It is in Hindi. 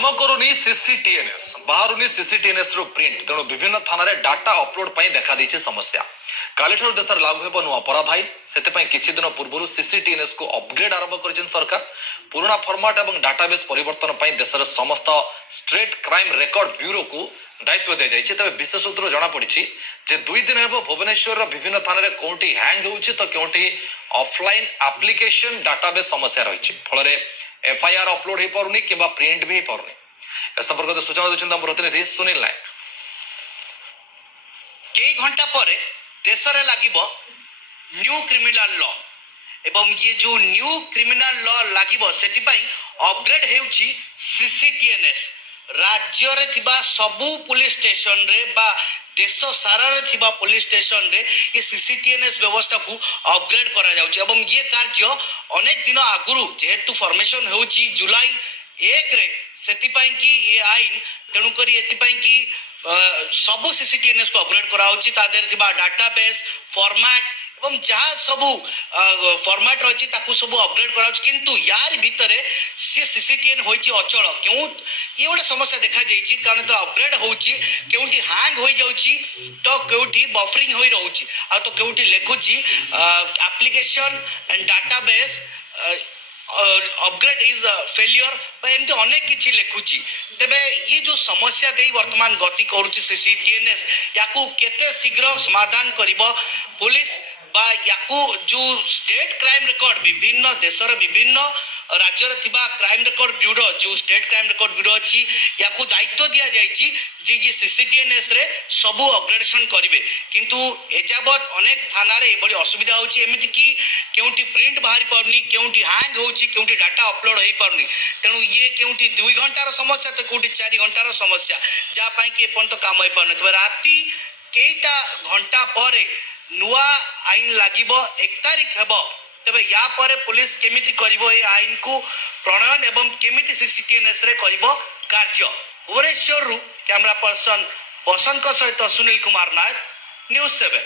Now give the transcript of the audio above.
काम करूनी सीसीटीएनएस बाहरुनी सीसीटीएनएस रो प्रिंट तेणु विभिन्न थाना रे डाटा अपलोड पई देखा दैछि समस्या कालेठर देश लागू हेब नुआ अपराध आईन से किछि दिन पूर्व सीसीटीएनएस को अपग्रेड आरंभ कर सरकार पुराना फॉर्मेट एवं डाटाबेस परिवर्तन पई देशर समस्त स्टेट क्राइम रेकर्ड ब्यूरो को दायित्व दे जाइछि। तबे विशेष सूत्र जना पड़िछि जे 2 दिन हेब भुवनेश्वर विभिन्न थाना रे कोंटी हैंग होउछि तो कोंटी ऑफलाइन एप्लिकेशन डाटाबेस समस्या रहिछि फल रे एफआईआर अपलोड हो पारुनी कि प्रिंट भी हो पारुनी। ए संपर्क में सूचना देछन हम प्रतिनिधि सुनील नायक। कई घंटा पर देश रे लागिबो न्यू क्रिमिनल लॉ एवं ये जो न्यू क्रिमिनल लॉ लागिबो सेति पई अपग्रेड हेउछि सीसीटीएनएस राज्य रे थिबा सबु पुलिस स्टेशन रे बा देश सारा रे थिबा पुलिस स्टेशन रे ये सीसीटीएनएस व्यवस्था को अपग्रेड करा जाउछि एवं ये कार्य अनेक दिन आगुरु जेहेतु फॉर्मेशन होउछि जुलाई 1 रे सेति पई कि ये आईन तेनु करी एति पई कि सबु सीसीटीएनएस को अपग्रेड करा होउछि ता देर थिबा डाटाबेस फॉर्मेट एवं जहाँ सबू फॉर्मेट रही ताकू सब अपग्रेड करा किंतु यार भितर सी सीसीटीएन होइछि अचल क्यों ये गोटे समस्या देखा जाइछि कारण तो अपग्रेड होउछि केउटी हैंग होई जाउछि तो केउटी बफरिंग होई रहउछि आ तो केउटी लेखुछि application and database upgrade is failure एमती अनेक किछि लेखुछि। तेबे ये जो समस्या देई वर्तमान गति करूछि सीसीटीएनएस याकू केते शीघ्र समाधान करिवो पुलिस बा याकू जो स्टेट क्राइम रिकॉर्ड विभिन्न देशर विभिन्न राज्य रे थिबा क्राइम रिकॉर्ड ब्यूरो जो स्टेट क्राइम रिकॉर्ड ब्यूरो अछि याकू दायित्व दिया जाइछि जे ये सीसीटीएनएस रे सबु अपग्रेडेशन करिवे किंतु एजाबत अनेक थाना रे बड़ी असुविधा होछि एमिति कि केउटी प्रिंट बाहरी परनी केउटी हैंग होछि केउटी डाटा अपलोड होई परनी तेनु ये केउटी 2 घंटा रो समस्या तो केउटी 4 घंटा रो समस्या जा पई कि एपन तो काम होई परन तबे राती केइटा घंटा परे नुआ आईन लागिबो 1 तारिख हेबो तबे या परे पुलिस केमिति करिवो ए आईन को प्रणयन एवं केमिति सीसीटीएनएस रे करिवो कार्य। भुवनेश्वर रु कैमरा पर्सन बसंत सहित सुनील कुमार नायक न्यूज 7।